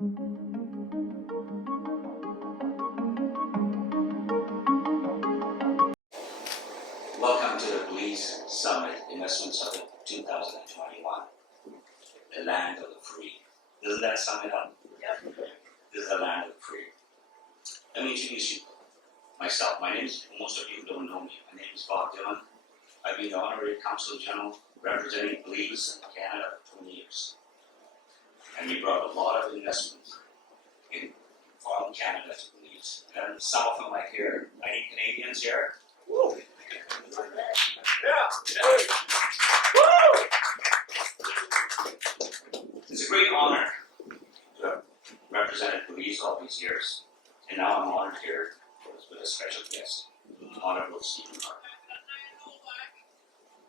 Welcome to the Belize Summit Investment Summit 2021, the land of the free. Doesn't that sum it up? Yeah. This is the land of the free. Let me introduce you myself. My name is, most of you don't know me, my name is Bob Dillon. I've been the Honorary Consul General representing Belize in Canada for 20 years. And we brought a lot of investment from Canada to Belize. And some of them I hear, any Canadians here? Woo! It's a great honor to have represented Belize all these years, and now I'm honored here with a special guest, Honorable Stephen Harper.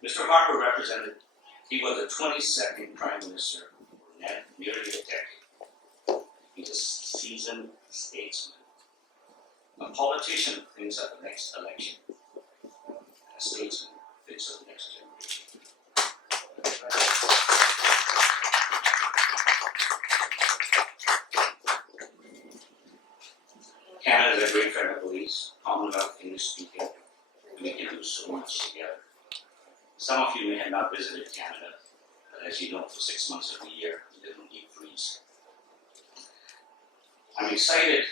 Mr. Harper represented, he was the 22nd Prime Minister for nearly a decade. He's a seasoned statesman. A politician thinks of the next election. A statesman thinks of the next generation. Canada is a great friend of Belize, Commonwealth English speaking, and we can do so much together. Some of you may have not visited Canada, but as you know, for 6 months of the year, we live in deep freeze. I'm excited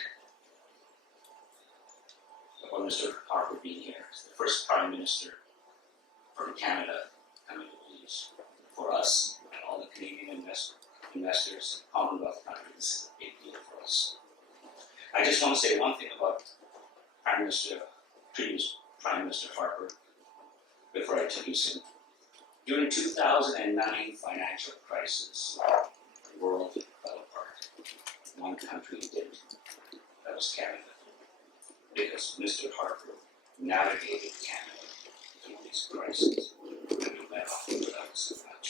about Mr. Harper being here. He's the first Prime Minister from Canada coming to Belize. For us and all the Canadian investors, Commonwealth countries, this is a big deal for us. I just want to say one thing about previous Prime Minister Harper before I introduce him. During 2009 financial crisis, the world fell apart. One country didn't. That was Canada. Because Mr. Harper navigated Canada through these crises and we went off without so much.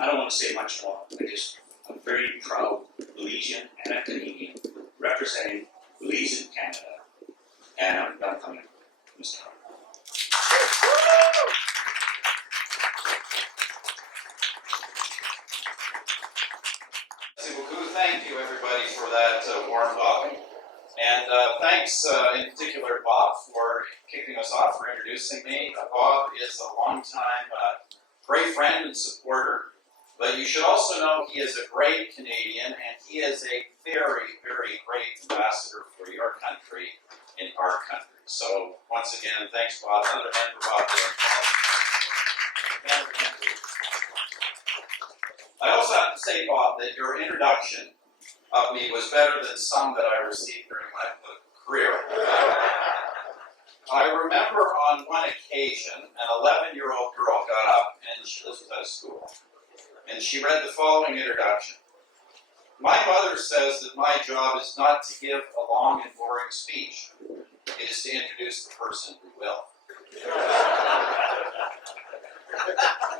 I don't want to say much more. I'm very proud Belizean and a Canadian representing Belize in Canada. And I'm welcoming Mr. Harper. Thank you, everybody, for that warm welcome. And thanks in particular, Bob, for kicking us off, for introducing me. Bob is a longtime great friend and supporter, but you should also know he is a great Canadian, and he is a very, very great ambassador for your country in our country. So, once again, thanks, Bob. Another hand for Bob there. I also have to say, Bob, that your introduction of me was better than some that I received during my career. I remember on one occasion, an 11-year-old girl got up, and this was out of school, and she read the following introduction. My mother says that my job is not to give a long and boring speech. It is to introduce the person who will.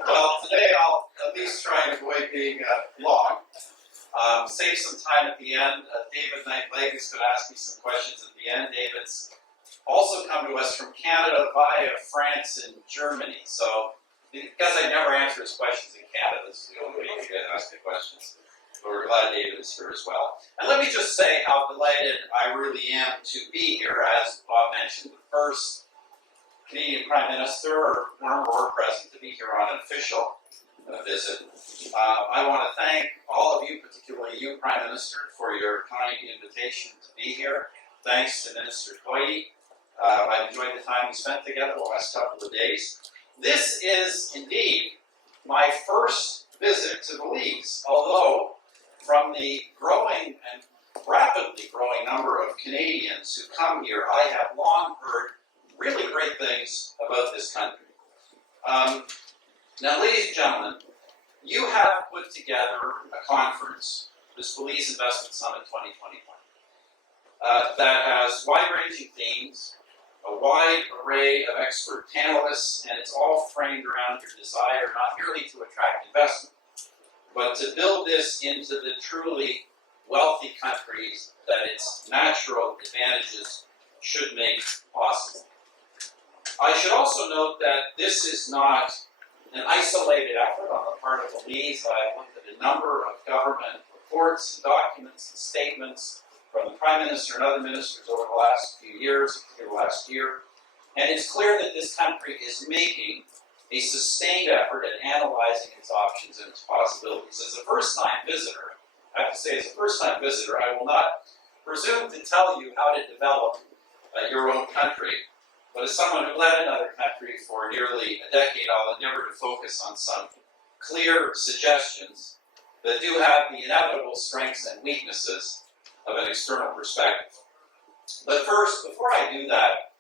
Well, today I'll at least try and avoid being long. Save some time at the end. David Knight-Legg is going to ask me some questions at the end. David's also come to us from Canada via France and Germany. So, because I never answer his questions in Canada, this is the only way you can ask the questions. But we're glad David is here as well. And let me just say how delighted I really am to be here. As Bob mentioned, the first Canadian Prime Minister or more present to be here on an official visit. I want to thank all of you, particularly you, Prime Minister, for your kind invitation to be here. Thanks to Minister Toity. I've enjoyed the time we spent together the last couple of days. This is indeed my first visit to Belize, although from the growing and rapidly growing number of Canadians who come here, I have long heard really great things about this country. Now, ladies and gentlemen, you have put together a conference, this Belize Investment Summit 2021, that has wide-ranging themes, a wide array of expert panelists, and it's all framed around your desire not merely to attract investment, but to build this into the truly wealthy countries that its natural advantages should make possible. I should also note that this is not an isolated effort on the part of Belize. I looked at a number of government reports and documents and statements from the Prime Minister and other ministers over the last few years, through last year. And it's clear that this country is making a sustained effort at analyzing its options and its possibilities. As a first-time visitor, I have to say, as a first-time visitor, I will not presume to tell you how to develop your own country. But as someone who led another country for nearly a decade, I'll endeavor to focus on some clear suggestions that do have the inevitable strengths and weaknesses of an external perspective. But first, before I do that,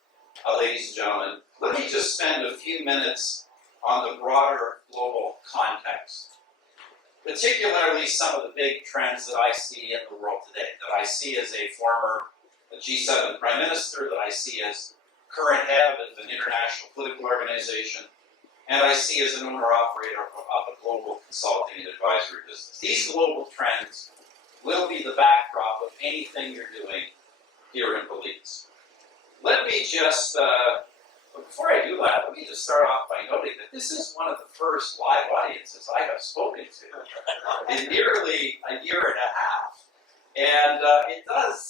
ladies and gentlemen, let me just spend a few minutes on the broader global context, particularly some of the big trends that I see in the world today, that I see as a former G7 Prime Minister, that I see as current head of an international political organization, and I see as an owner-operator of a global consulting and advisory business. These global trends will be the backdrop of anything you're doing here in Belize. Let me just, before I do that, let me just start off by noting that this is one of the first live audiences I have spoken to in nearly a year and a half. And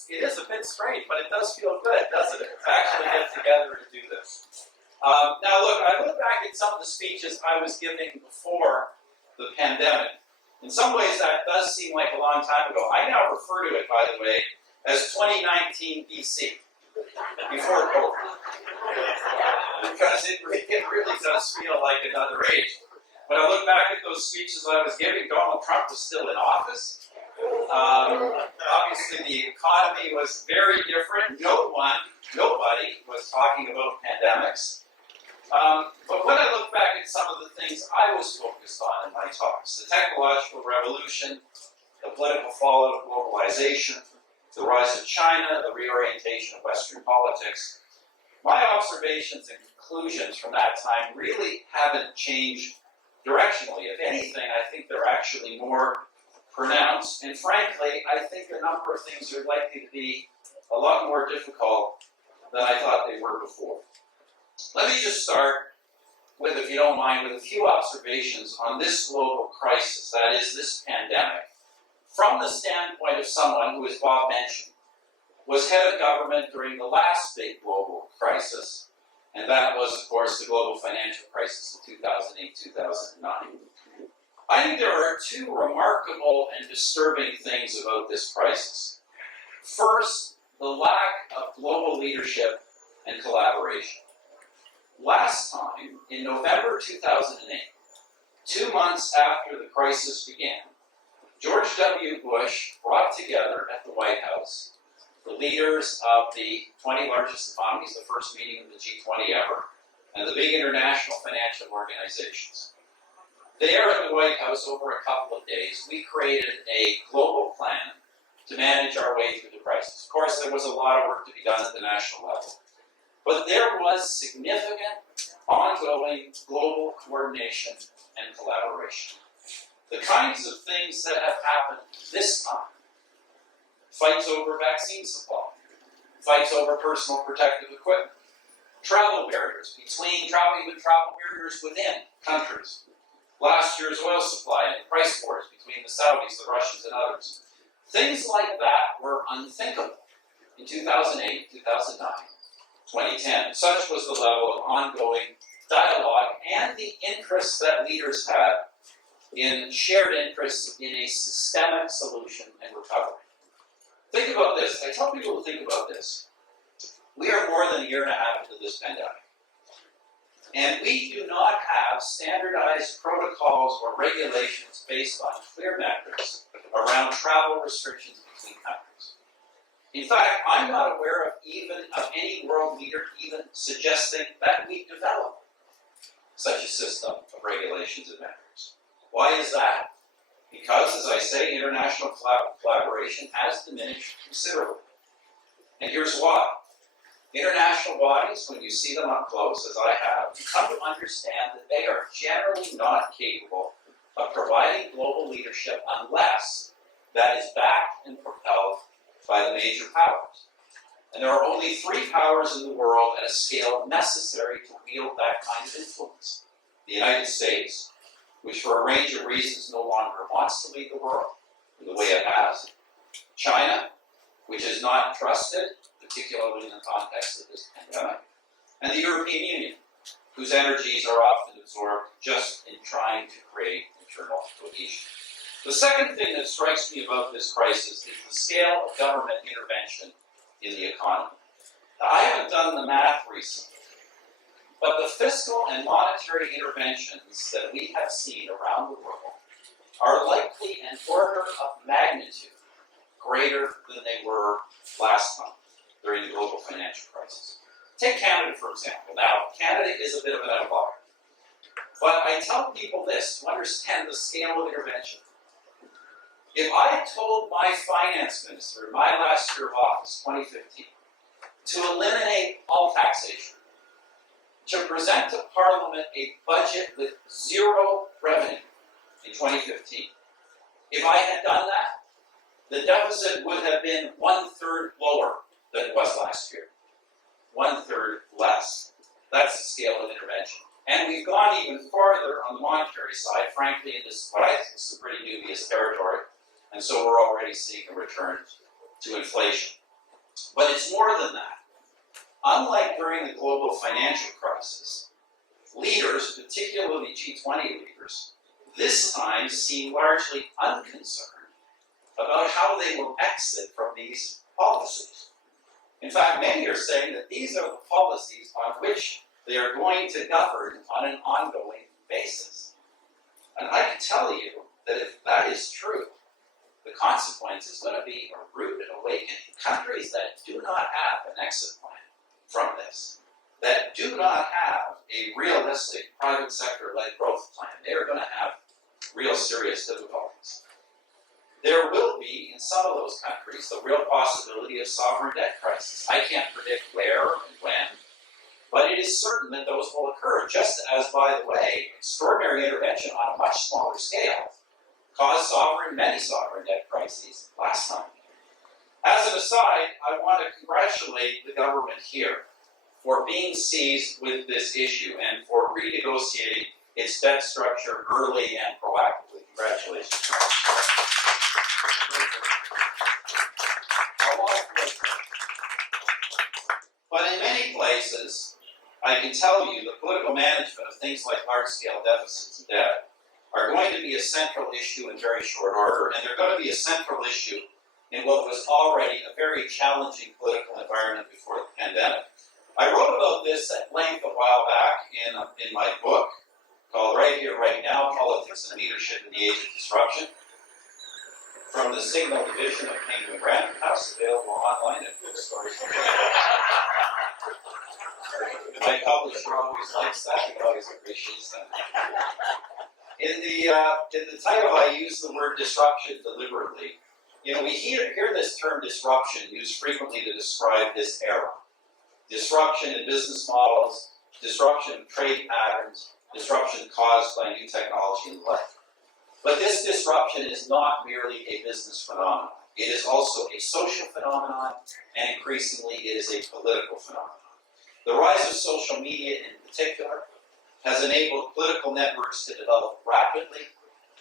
it is a bit strange, but it does feel good, doesn't it, to actually get together and do this. Now look, I look back at some of the speeches I was giving before the pandemic. In some ways that does seem like a long time ago. I now refer to it, by the way, as 2019 BC, before COVID. Because it really does feel like another age. When I look back at those speeches I was giving, Donald Trump was still in office. Obviously, the economy was very different. Nobody was talking about pandemics. But when I look back at some of the things I was focused on in my talks, the technological revolution, the political fallout of globalization, the rise of China, the reorientation of Western politics, my observations and conclusions from that time really haven't changed directionally. If anything, I think they're actually more pronounced, and frankly, I think a number of things are likely to be a lot more difficult than I thought they were before. Let me just start with, if you don't mind, with a few observations on this global crisis, that is, this pandemic, from the standpoint of someone who, as Bob mentioned, was head of government during the last big global crisis, and that was, of course, the global financial crisis of 2008-2009. I think there are two remarkable and disturbing things about this crisis. First, the lack of global leadership and collaboration. Last time, in November 2008, 2 months after the crisis began, George W. Bush brought together at the White House the leaders of the 20 largest economies, the first meeting of the G20 ever, and the big international financial organizations. There at the White House, over a couple of days, we created a global plan to manage our way through the crisis. Of course, there was a lot of work to be done at the national level, but there was significant, ongoing global coordination and collaboration. The kinds of things that have happened this time: fights over vaccine supply, fights over personal protective equipment, travel barriers between even travel barriers within countries, last year's oil supply and price wars between the Saudis, the Russians, and others. Things like that were unthinkable in 2008, 2009, 2010. Such was the level of ongoing dialogue and the interests that leaders had in shared interests in a systemic solution and recovery. Think about this. I tell people to think about this. We are more than a year and a half into this pandemic. And we do not have standardized protocols or regulations based on clear metrics around travel restrictions between countries. In fact, I'm not aware of any world leader even suggesting that we develop such a system of regulations and metrics. Why is that? Because, as I say, international collaboration has diminished considerably. And here's why. International bodies, when you see them up close, as I have, you come to understand that they are generally not capable of providing global leadership unless that is backed and propelled by the major powers. And there are only 3 powers in the world at a scale necessary to wield that kind of influence: the United States, which for a range of reasons no longer wants to lead the world in the way it has, China, which is not trusted, particularly in the context of this pandemic, and the European Union, whose energies are often absorbed just in trying to create internal cohesion. The second thing that strikes me about this crisis is the scale of government intervention in the economy. Now, I haven't done the math recently, but the fiscal and monetary interventions that we have seen around the world are likely an order of magnitude greater than they were last month during the global financial crisis. Take Canada, for example. Now, Canada is a bit of an outlier. But I tell people this to understand the scale of intervention. If I told my finance minister in my last year of office, 2015, to eliminate all taxation, to present to Parliament a budget with zero revenue in 2015, if I had done that, the deficit would have been 1/3 lower than it was last year. 1/3 less. That's the scale of intervention. And we've gone even farther on the monetary side, frankly, in this, what I think is some pretty dubious territory. And so we're already seeing a return to inflation. But it's more than that. Unlike during the global financial crisis, leaders, particularly G20 leaders, this time seem largely unconcerned about how they will exit from these policies. In fact, many are saying that these are the policies on which they are going to govern on an ongoing basis. And I can tell you that if that is true, the consequence is going to be a rude awakening. Countries that do not have an exit plan from this, that do not have a realistic private sector-led growth plan, they are going to have real serious difficulties. There will be, in some of those countries, the real possibility of sovereign debt crisis. I can't predict where and when, but it is certain that those will occur, just as, by the way, extraordinary intervention on a much smaller scale caused many sovereign debt crises last time. As an aside, I want to congratulate the government here for being seized with this issue and for renegotiating its debt structure early and proactively. Congratulations. But in many places, I can tell you the political management of things like large-scale deficits and debt are going to be a central issue in very short order, and they're going to be a central issue in what was already a very challenging political environment before the pandemic. I wrote about this at length a while back in my book called Right Here, Right Now, Politics and Leadership in the Age of Disruption, from the Signal Division of Penguin Random House, available online at bookstores. My publisher always likes that, he always appreciates that. In the title, I use the word disruption deliberately. You know, we hear this term disruption used frequently to describe this era. Disruption in business models, disruption in trade patterns, disruption caused by new technology and the like. But this disruption is not merely a business phenomenon. It is also a social phenomenon, and increasingly it is a political phenomenon. The rise of social media in particular has enabled political networks to develop rapidly,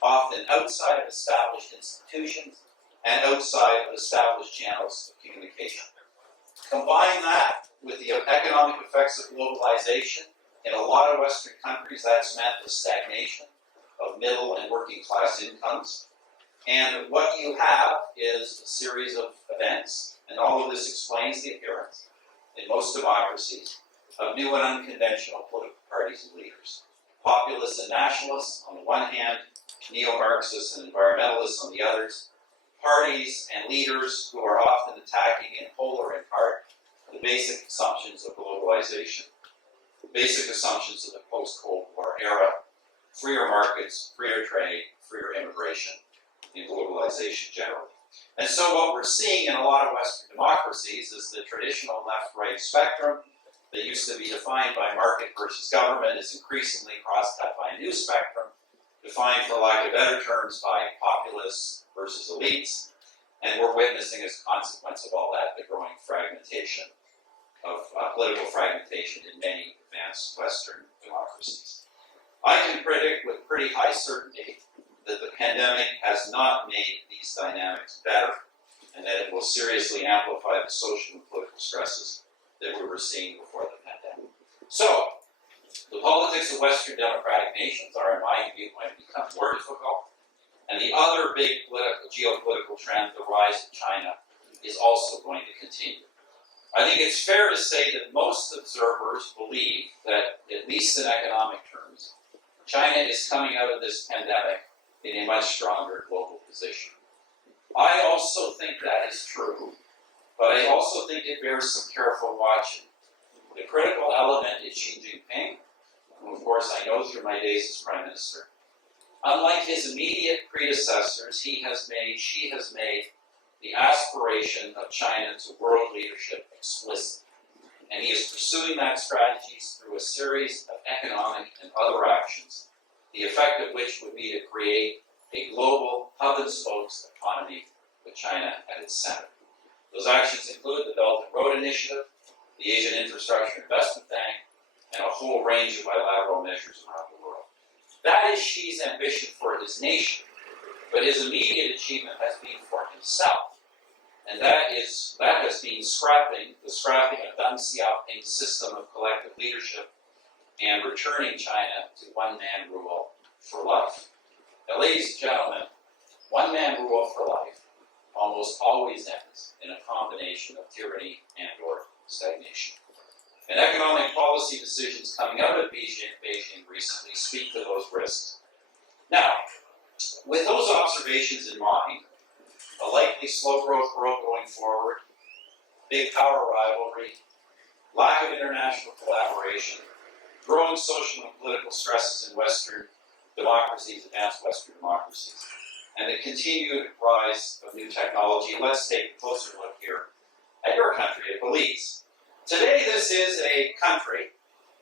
often outside of established institutions and outside of established channels of communication. Combine that with the economic effects of globalization. In a lot of Western countries, that's meant the stagnation of middle and working class incomes. And what you have is a series of events, and all of this explains the appearance, in most democracies, of new and unconventional political parties and leaders. Populists and nationalists on the one hand, neo-Marxists and environmentalists on the others, parties and leaders who are often attacking in whole or in part the basic assumptions of globalization, the basic assumptions of the post-Cold War era, freer markets, freer trade, freer immigration, and globalization generally. And so what we're seeing in a lot of Western democracies is the traditional left-right spectrum that used to be defined by market versus government is increasingly cross-cut by a new spectrum, defined, for lack of better terms, by populists versus elites. And we're witnessing, as a consequence of all that, the growing fragmentation of political fragmentation in many advanced Western democracies. I can predict with pretty high certainty that the pandemic has not made these dynamics better, and that it will seriously amplify the social and political stresses that we were seeing before the pandemic. So, the politics of Western democratic nations are, in my view, going to become more difficult. And the other big geopolitical trend, the rise of China, is also going to continue. I think it's fair to say that most observers believe that, at least in economic terms, China is coming out of this pandemic in a much stronger global position. I also think that is true, but I also think it bears some careful watching. The critical element is Xi Jinping, who of course I know through my days as Prime Minister. Unlike his immediate predecessors, she has made the aspiration of China to world leadership explicit. And he is pursuing that strategy through a series of economic and other actions, the effect of which would be to create a global hub-and-spoke economy with China at its center. Those actions include the Belt and Road Initiative, the Asian Infrastructure Investment Bank, and a whole range of bilateral measures around the world. That is Xi's ambition for his nation, but his immediate achievement has been for himself, and that has been the scrapping of Deng Xiaoping's system of collective leadership and returning China to one-man rule for life. Now, ladies and gentlemen, one-man rule for life almost always ends in a combination of tyranny and/or stagnation. And economic policy decisions coming out of Beijing recently speak to those risks. Now, with those observations in mind, a likely slow growth world going forward, big power rivalry, lack of international collaboration, growing social and political stresses in Western democracies, advanced Western democracies, and the continued rise of new technology. Let's take a closer look here at your country, at Belize. Today, this is a country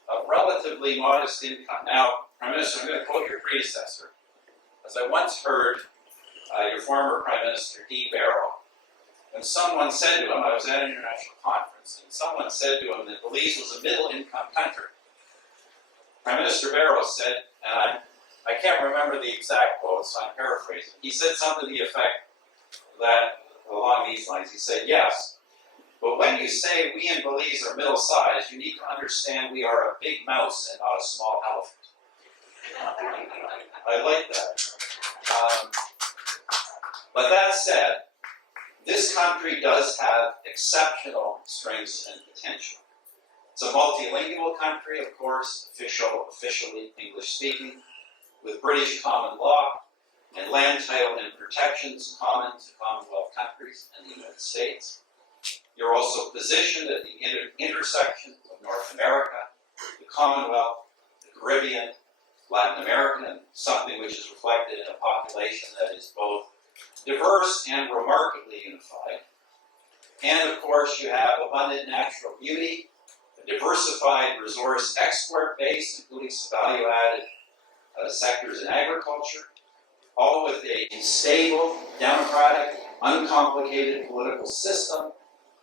of relatively modest income. Now, Prime Minister, I'm going to quote your predecessor. As I once heard your former Prime Minister, D. Barrow, when someone said to him, I was at an international conference, and someone said to him that Belize was a middle-income country. Prime Minister Barrow said, and I can't remember the exact quote, so I'm paraphrasing. He said something to the effect that, along these lines, he said, yes, but when you say we in Belize are middle-sized, you need to understand we are a big mouse and not a small elephant. I like that. But that said, this country does have exceptional strengths and potential. It's a multilingual country, of course, officially English-speaking, with British common law and land title and protections common to Commonwealth countries and the United States. You're also positioned at the intersection of North America, the Commonwealth, the Caribbean, Latin America, and something which is reflected in a population that is both diverse and remarkably unified. And of course, you have abundant natural beauty, a diversified resource export base, including some value-added sectors in agriculture, all with a stable, democratic, uncomplicated political system,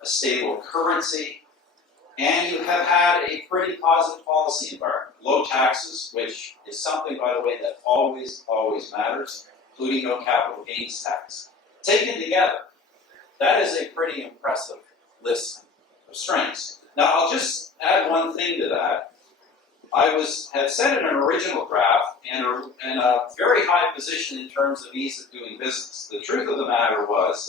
a stable currency, and you have had a pretty positive policy environment. Low taxes, which is something, by the way, that always matters, including no capital gains tax. Taken together, that is a pretty impressive list of strengths. Now, I'll just add one thing to that. I had said in an original draft and a very high position in terms of ease of doing business. The truth of the matter was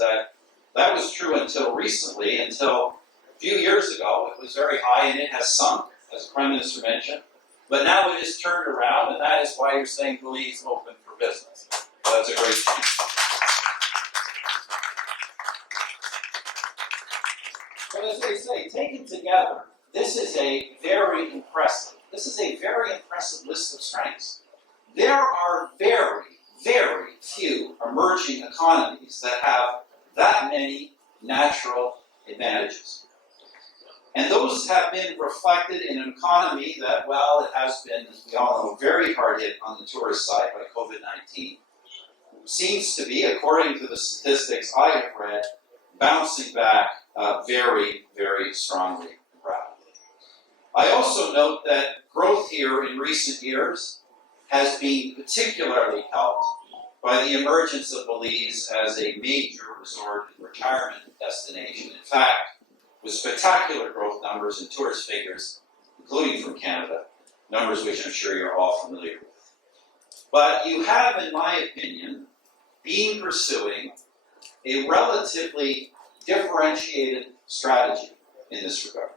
that was true until recently, until a few years ago. It was very high and it has sunk, as the Prime Minister mentioned. But now it is turned around, and that is why you're saying Belize open for business. That's a great thing. But as they say, taken together, this is a very impressive list of strengths. There are very, very few emerging economies that have that many natural advantages. And those have been reflected in an economy that, well, it has been, as we all know, very hard hit on the tourist side by COVID-19. Seems to be, according to the statistics I have read, bouncing back very, very strongly and rapidly. I also note that growth here in recent years has been particularly helped by the emergence of Belize as a major resort and retirement destination. In fact, with spectacular growth numbers and tourist figures, including from Canada, numbers which I'm sure you're all familiar with. But you have, in my opinion, been pursuing a relatively differentiated strategy in this regard.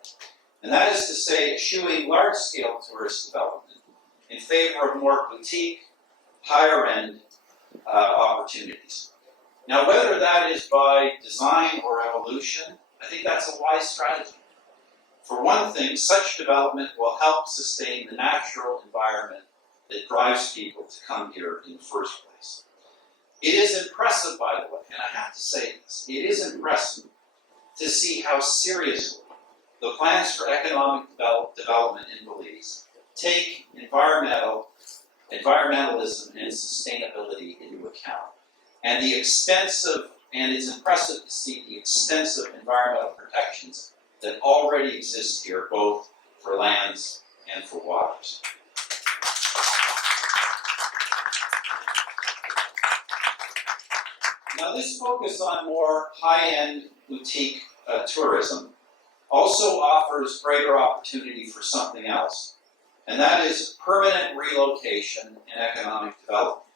And that is to say, eschewing large-scale tourist development in favor of more boutique, higher-end opportunities. Now, whether that is by design or evolution, I think that's a wise strategy. For one thing, such development will help sustain the natural environment that drives people to come here in the first place. It is impressive, by the way, and I have to say this, it is impressive to see how seriously the plans for economic development in Belize take environmentalism and sustainability into account. And it's impressive to see the extensive environmental protections that already exist here, both for lands and for waters. Now, this focus on more high-end boutique tourism also offers greater opportunity for something else, and that is permanent relocation and economic development.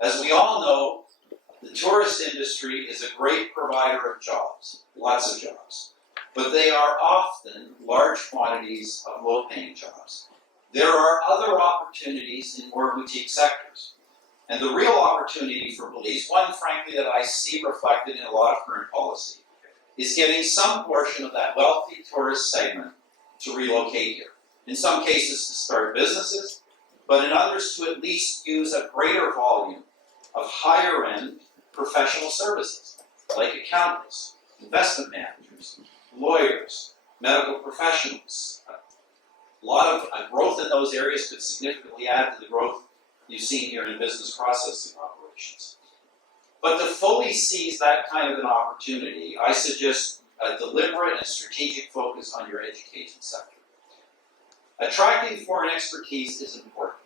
As we all know, the tourist industry is a great provider of jobs, lots of jobs, but they are often large quantities of low-paying jobs. There are other opportunities in more boutique sectors. And the real opportunity for Belize, one frankly that I see reflected in a lot of current policy, is getting some portion of that wealthy tourist segment to relocate here. In some cases to start businesses, but in others to at least use a greater volume of higher end professional services, like accountants, investment managers, lawyers, medical professionals. A lot of growth in those areas could significantly add to the growth you've seen here in business processing operations. But to fully seize that kind of an opportunity, I suggest a deliberate and strategic focus on your education sector. Attracting foreign expertise is important,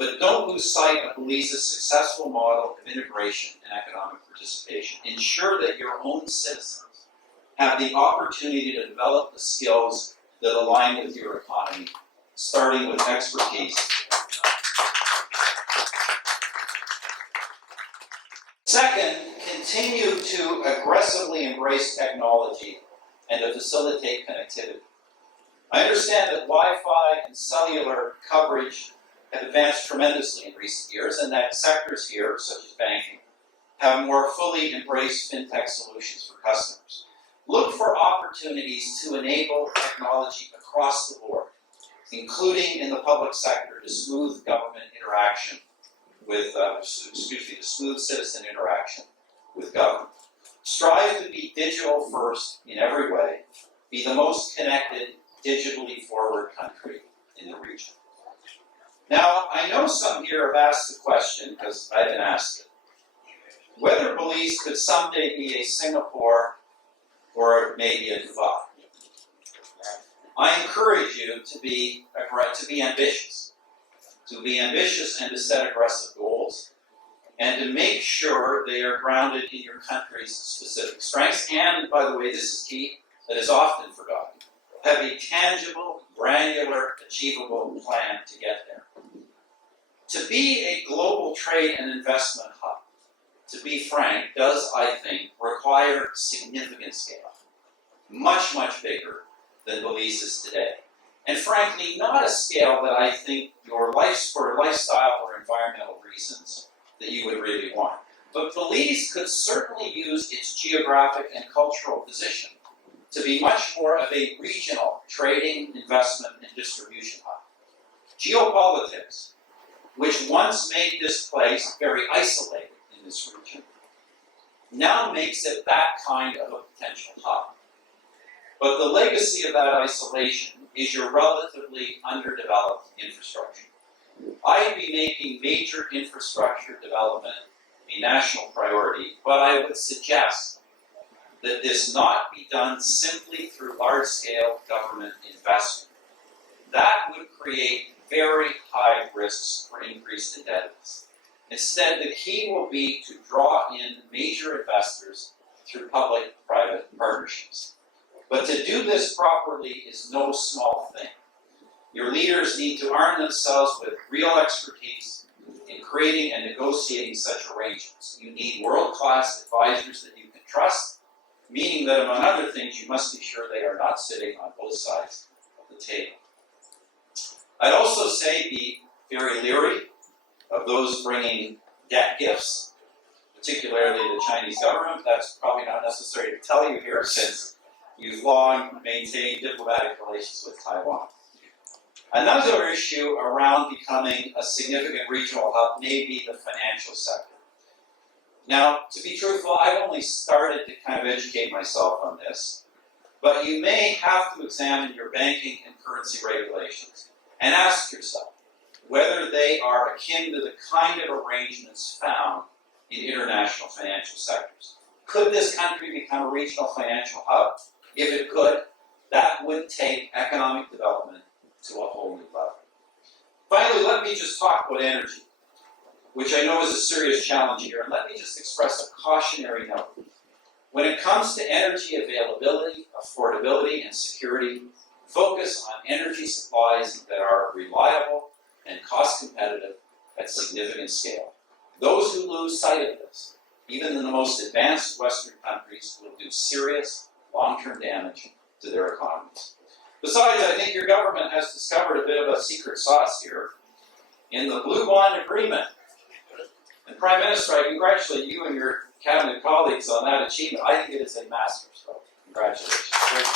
but don't lose sight of Belize's successful model of integration and economic participation. Ensure that your own citizens have the opportunity to develop the skills that align with your economy, starting with expertise. Second, continue to aggressively embrace technology and to facilitate connectivity. I understand that Wi-Fi and cellular coverage have advanced tremendously in recent years, and that sectors here, such as banking, have more fully embraced fintech solutions for customers. Look for opportunities to enable technology across the board, including in the public sector, to smooth government interaction with, to smooth citizen interaction with government. Strive to be digital first in every way. Be the most connected, digitally forward country in the region. Now, I know some here have asked the question, because I've been asked it, whether Belize could someday be a Singapore or maybe a Dubai. I encourage you to be ambitious. To be ambitious and to set aggressive goals, and to make sure they are grounded in your country's specific strengths. And, by the way, this is key, that is often forgotten. Have a tangible, granular, achievable plan to get there. To be a global trade and investment hub, to be frank, does, I think, require significant scale. Much, much bigger than Belize is today. And frankly, not a scale that I think for lifestyle or environmental reasons that you would really want. But Belize could certainly use its geographic and cultural position to be much more of a regional trading, investment, and distribution hub. Geopolitics, which once made this place very isolated in this region, now makes it that kind of a potential hub. But the legacy of that isolation is your relatively underdeveloped infrastructure. I'd be making major infrastructure development a national priority, but I would suggest that this not be done simply through large-scale government investment. That would create very high risks for increased indebtedness. Instead, the key will be to draw in major investors through public-private partnerships. But to do this properly is no small thing. Your leaders need to arm themselves with real expertise in creating and negotiating such arrangements. You need world-class advisors that you can trust, meaning that among other things, you must be sure they are not sitting on both sides of the table. I'd also say be very leery of those bringing debt gifts, particularly the Chinese government. That's probably not necessary to tell you here, since you've long maintained diplomatic relations with Taiwan. Another issue around becoming a significant regional hub may be the financial sector. Now, to be truthful, I've only started to kind of educate myself on this, but you may have to examine your banking and currency regulations and ask yourself whether they are akin to the kind of arrangements found in international financial sectors. Could this country become a regional financial hub? If it could, that would take economic development to a whole new level. Finally, let me just talk about energy, which I know is a serious challenge here, and let me just express a cautionary note. When it comes to energy availability, affordability, and security, focus on energy supplies that are reliable and cost competitive at significant scale. Those who lose sight of this, even in the most advanced Western countries, will do serious long-term damage to their economies. Besides, I think your government has discovered a bit of a secret sauce here in the Blue Bond Agreement. And Prime Minister, I congratulate you and your cabinet colleagues on that achievement. I think it is a masterstroke. Congratulations. Great.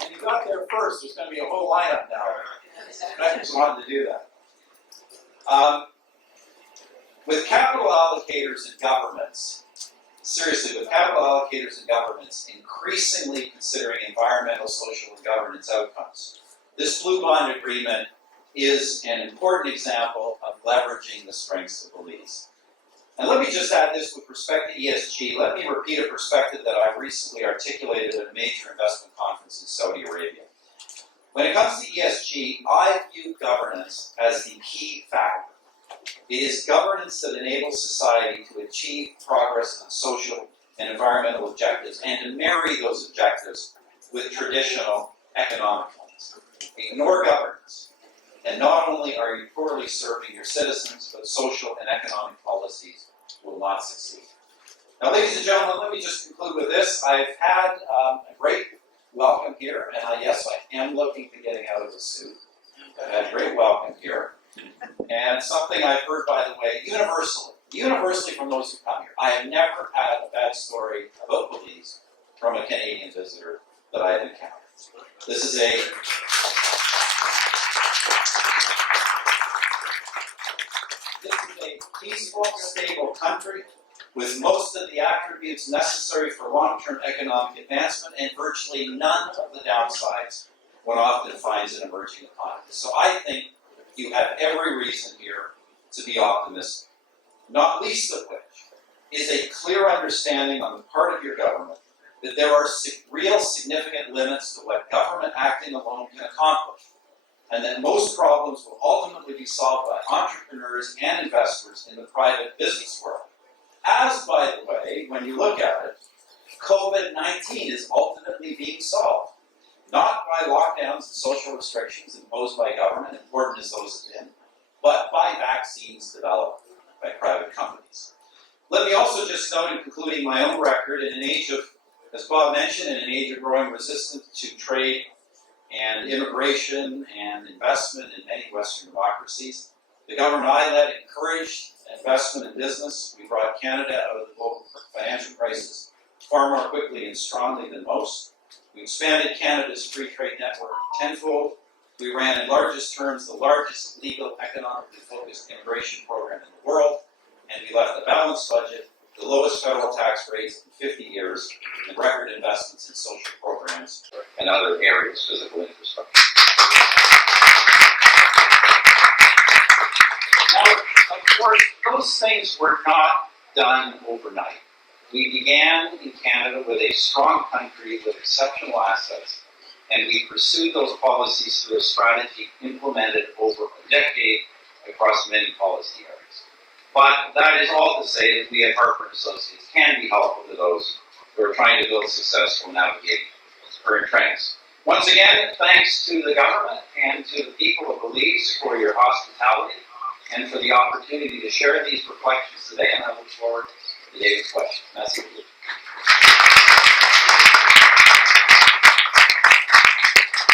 And you got there first. There's going to be a whole lineup now. I just wanted to do that. With capital allocators and governments, seriously, with capital allocators and governments increasingly considering environmental, social, and governance outcomes, this Blue Bond Agreement is an important example of leveraging the strengths of Belize. And let me just add this with respect to ESG. Let me repeat a perspective that I recently articulated at a major investment conference in Saudi Arabia. When it comes to ESG, I view governance as the key factor. It is governance that enables society to achieve progress on social and environmental objectives and to marry those objectives with traditional economic ones. Ignore governance, and not only are you poorly serving your citizens, but social and economic policies will not succeed. Now, ladies and gentlemen, let me just conclude with this. I've had a great welcome here, and yes, I am looking to getting out of the suit. I've had a great welcome here. And something I've heard, by the way, universally from those who come here, I have never had a bad story about Belize from a Canadian visitor that I have encountered. This is a peaceful, stable country with most of the attributes necessary for long-term economic advancement and virtually none of the downsides one often finds in emerging economies. So I think you have every reason here to be optimistic, not least of which is a clear understanding on the part of your government that there are real significant limits to what government acting alone can accomplish, and that most problems will ultimately be solved by entrepreneurs and investors in the private business world. As, by the way, when you look at it, COVID-19 is ultimately being solved, not by lockdowns and social restrictions imposed by government, important as those have been, but by vaccines developed by private companies. Let me also just note, in concluding my own record, in an age of, as Bob mentioned, in an age of growing resistance to trade and immigration and investment in many Western democracies, the government I led encouraged investment in business. We brought Canada out of the global financial crisis far more quickly and strongly than most. We expanded Canada's free trade network tenfold. We ran, in largest terms, the largest legal, economically focused immigration program in the world, and we left a balanced budget, the lowest federal tax rates in 50 years, and record investments in social programs and other areas, physical infrastructure. Now, of course, those things were not done overnight. We began in Canada with a strong country with exceptional assets and we pursued those policies through a strategy implemented over a decade across many policy areas. But that is all to say that we at Harper & Associates can be helpful to those who are trying to build success while navigating current trends. Once again, thanks to the government and to the people of Belize for your hospitality and for the opportunity to share these reflections today, and I look forward to David's questions. Merci beaucoup.